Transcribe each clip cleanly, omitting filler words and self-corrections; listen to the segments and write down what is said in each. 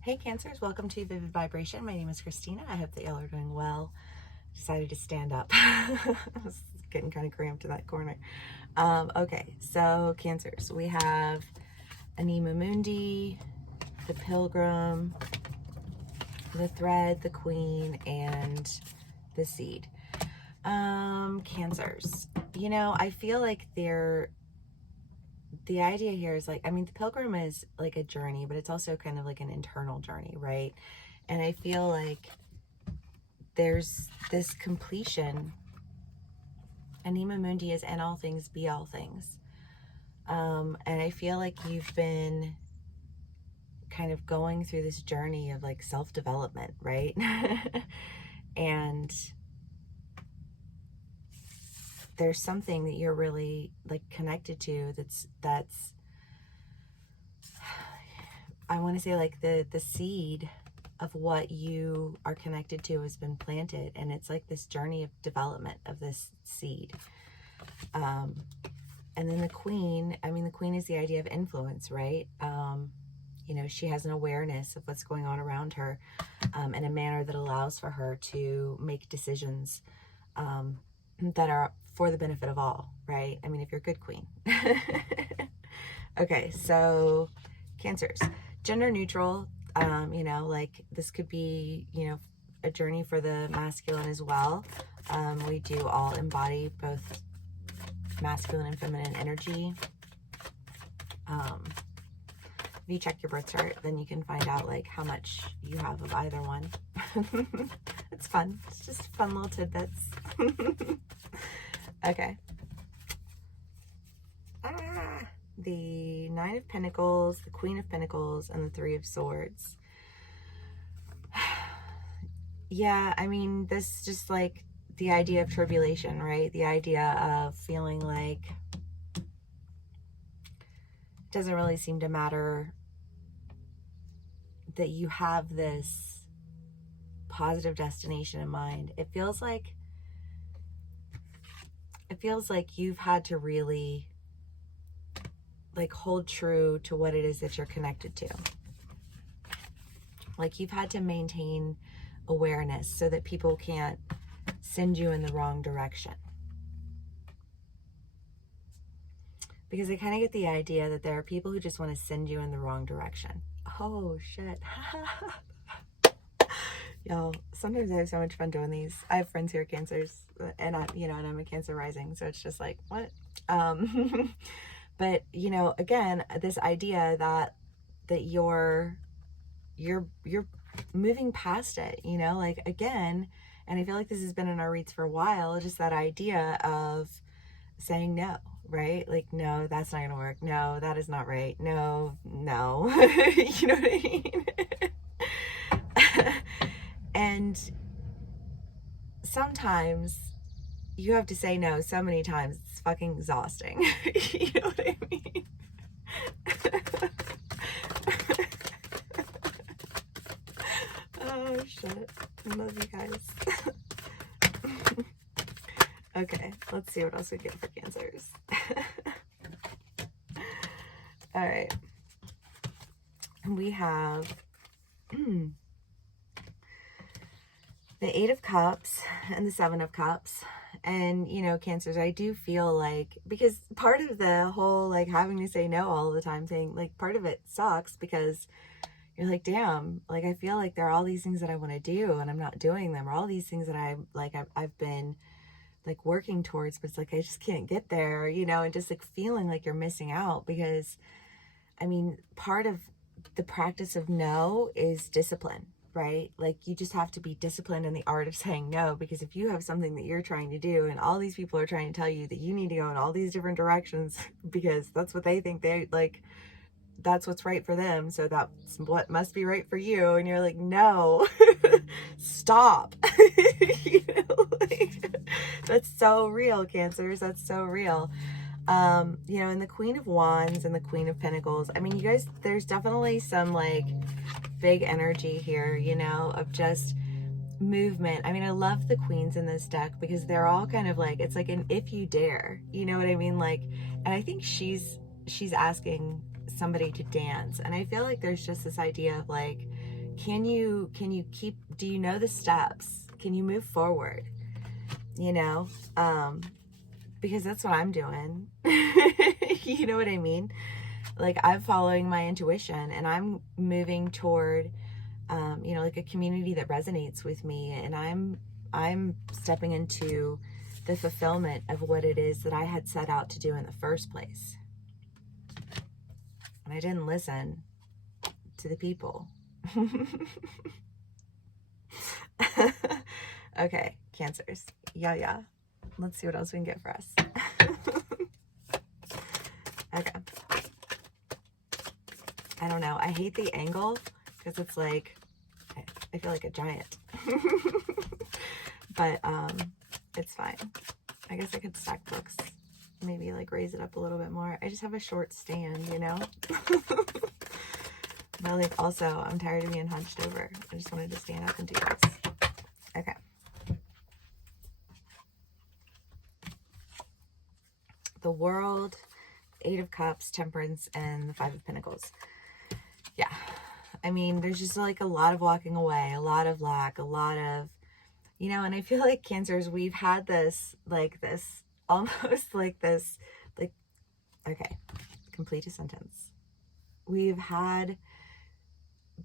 Hey Cancers, welcome to Vivid Vibration. My name is Christina. I hope that y'all are doing well. Decided to stand up. I was getting kind of cramped in that corner. Okay, so Cancers, we have Anima Mundi, the Pilgrim, the Thread, the Queen, and the Seed. Cancers, I feel like the idea here is like, the pilgrim is like a journey, but it's also kind of like an internal journey, right? And I feel like there's this completion. Anima Mundi is in all things, be all things. And I feel like you've been kind of going through this journey of like self-development, right? And there's something that you're really like connected to that's I want to say like the seed of what you are connected to has been planted, and it's like this journey of development of this seed. And then the queen, the queen is the idea of influence, right? She has an awareness of what's going on around her, in a manner that allows for her to make decisions that are for the benefit of all, right? If you're a good queen. Okay, so Cancers, gender neutral, like this could be, a journey for the masculine as well. We do all embody both masculine and feminine energy. If you check your birth chart, then you can find out like how much you have of either one. It's fun. It's just fun little tidbits. Okay. The Nine of Pentacles, the Queen of Pentacles, and the Three of Swords. Yeah, this is just like the idea of tribulation, right? The idea of feeling like it doesn't really seem to matter that you have this positive destination in mind. It feels like you've had to really like hold true to what it is that you're connected to. Like you've had to maintain awareness so that people can't send you in the wrong direction. Because I kind of get the idea that there are people who just want to send you in the wrong direction. Oh shit. Y'all, sometimes I have so much fun doing these. I have friends who are Cancers, and I'm a Cancer rising, so it's just like, what? But again, this idea that you're moving past it, like again, and I feel like this has been in our reads for a while, just that idea of saying no, right? Like, no, that's not gonna work. No, that is not right. No. You know what I mean? And sometimes you have to say no so many times, it's fucking exhausting. You know what I mean? Oh shit, I love you guys. Okay, let's see what else we get for Cancers. All right, we have the Eight of Cups and the Seven of Cups. And Cancers, I do feel like, because part of the whole like having to say no all the time thing, like part of it sucks because you're like, damn, like I feel like there are all these things that I want to do and I'm not doing them, or all these things that I've been like working towards, but it's like I just can't get there, and just like feeling like you're missing out. Because part of the practice of no is discipline, right? Like you just have to be disciplined in the art of saying no, because if you have something that you're trying to do and all these people are trying to tell you that you need to go in all these different directions because that's what they think that's what's right for them, so that's what must be right for you, and you're like, no, stop. That's so real, Cancers. That's so real. And the Queen of Wands and the Queen of Pentacles, you guys, there's definitely some like big energy here, of just movement. I love the queens in this deck because they're all kind of like, it's like an if you dare, you know what I mean? Like, and I think she's asking somebody to dance, and I feel like there's just this idea of like do you know the steps? Can you move forward? You know, because that's what I'm doing. You know what I mean? Like, I'm following my intuition, and I'm moving toward, like a community that resonates with me, and I'm stepping into the fulfillment of what it is that I had set out to do in the first place. And I didn't listen to the people. Okay, Cancers. Yeah. Let's see what else we can get for us. Okay. I don't know. I hate the angle because it's like, I feel like a giant. But it's fine. I guess I could stack books. Maybe like raise it up a little bit more. I just have a short stand, you know? But like, also, I'm tired of being hunched over. I just wanted to stand up and do this. Okay. The World, 8 of Cups, Temperance, and the 5 of Pentacles. Yeah. I mean, there's just like a lot of walking away, a lot of lack, a lot of, and I feel like Cancers, we've had this, almost like this, like, okay, complete a sentence. We've had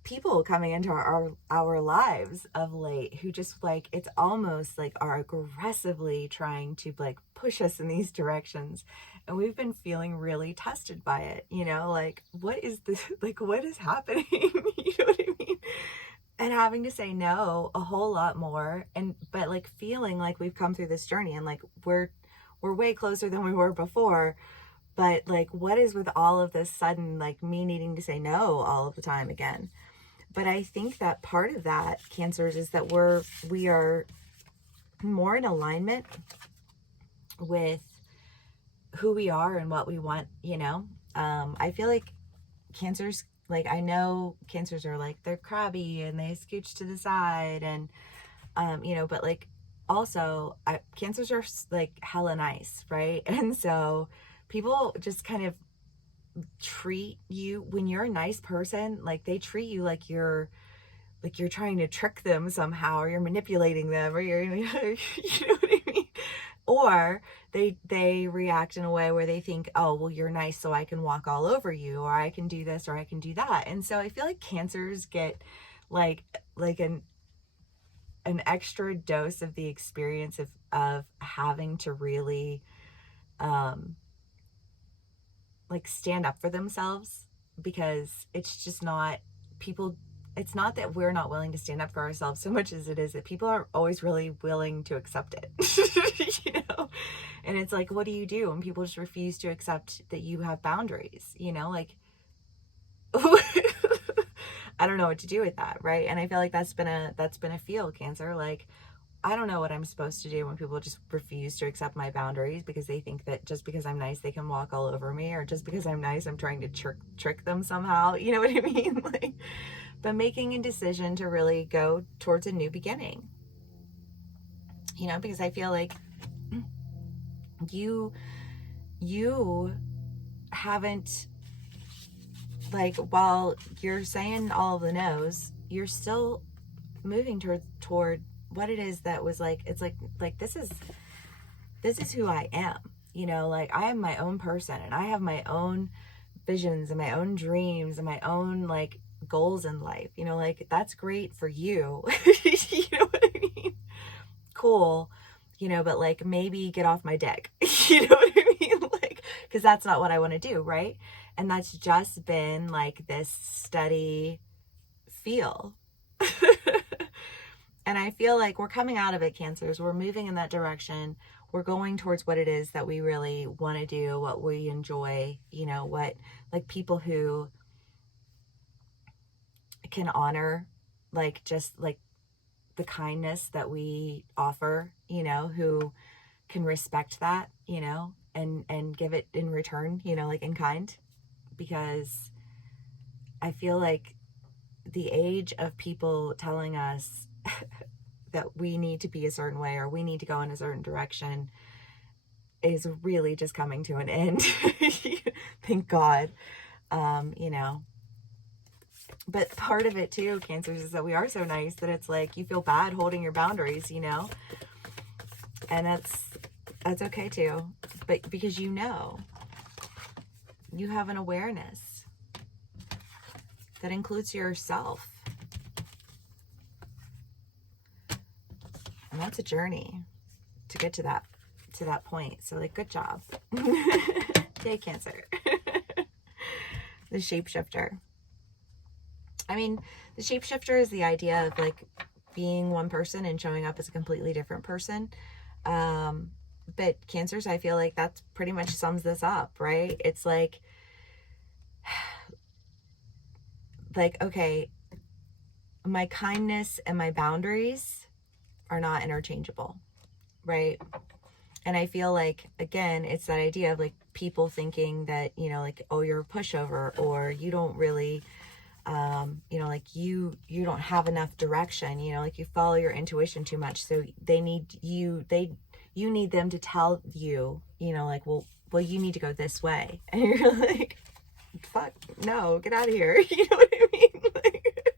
people coming into our lives of late who just like, it's almost like are aggressively trying to like push us in these directions, and we've been feeling really tested by it, like, what is this, like, what is happening? You know what I mean? And having to say no a whole lot more, but like feeling like we've come through this journey and like we're way closer than we were before. But like, what is with all of this sudden, like me needing to say no all of the time again? But I think that part of that, Cancers, is that we are more in alignment with who we are and what we want, I feel like Cancers, like, I know Cancers are like, they're crabby and they scooch to the side and, but like, also, Cancers are like hella nice, right? And so people just kind of treat you, when you're a nice person, like they treat you like you're trying to trick them somehow, or you're manipulating them, or you're you know what I mean? Or they react in a way where they think, oh, well, you're nice, so I can walk all over you, or I can do this, or I can do that. And so I feel like Cancers get like an extra dose of the experience of having to really like stand up for themselves, because it's just not people. It's not that we're not willing to stand up for ourselves so much as it is that people aren't always really willing to accept it. And it's like, what do you do when people just refuse to accept that you have boundaries? Like, I don't know what to do with that, right? And I feel like that's been a field, Cancer. Like, I don't know what I'm supposed to do when people just refuse to accept my boundaries because they think that just because I'm nice, they can walk all over me, or just because I'm nice, I'm trying to trick them somehow. You know what I mean? Like, but making a decision to really go towards a new beginning, because I feel like you haven't, like, while you're saying all of the no's, you're still moving toward what it is that was like, it's like this is who I am, like, I am my own person, and I have my own visions and my own dreams and my own like goals in life, like, that's great for you. You know what I mean? Cool. But like, maybe get off my dick. You know what I mean? Like, because that's not what I want to do, right? And that's just been like this steady feel. And I feel like we're coming out of it, Cancers. We're moving in that direction. We're going towards what it is that we really want to do, what we enjoy, what, like, people who can honor, like, just like the kindness that we offer, who can respect that, and give it in return, like in kind. Because I feel like the age of people telling us that we need to be a certain way or we need to go in a certain direction is really just coming to an end. Thank God. But part of it too, Cancers, is that we are so nice that it's like you feel bad holding your boundaries, you know? And that's okay too. But because you know, you have an awareness that includes yourself. And that's a journey to get to that point. So like, good job. Yay, Cancer. The shapeshifter. I mean, the shapeshifter is the idea of like being one person and showing up as a completely different person. But Cancers, I feel like that's pretty much sums this up, right? It's like, okay, my kindness and my boundaries are not interchangeable, right? And I feel like, again, it's that idea of like people thinking that, you know, like, oh, you're a pushover, or you don't really, you know, like you don't have enough direction, you know, like you follow your intuition too much. So you need them to tell you, you know, like, well, you need to go this way. And you're like, fuck, no, get out of here. You know what I mean? Like,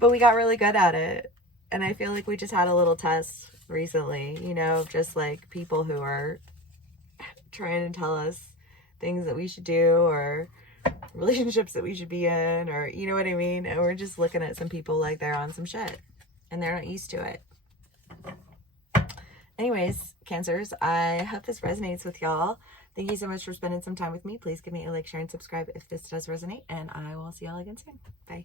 but we got really good at it. And I feel like we just had a little test recently, you know, just like people who are trying to tell us things that we should do, or relationships that we should be in, or you know what I mean? And we're just looking at some people like they're on some shit and they're not used to it. Anyways, Cancers, I hope this resonates with y'all. Thank you so much for spending some time with me. Please give me a like, share, and subscribe if this does resonate, and I will see y'all again soon. Bye.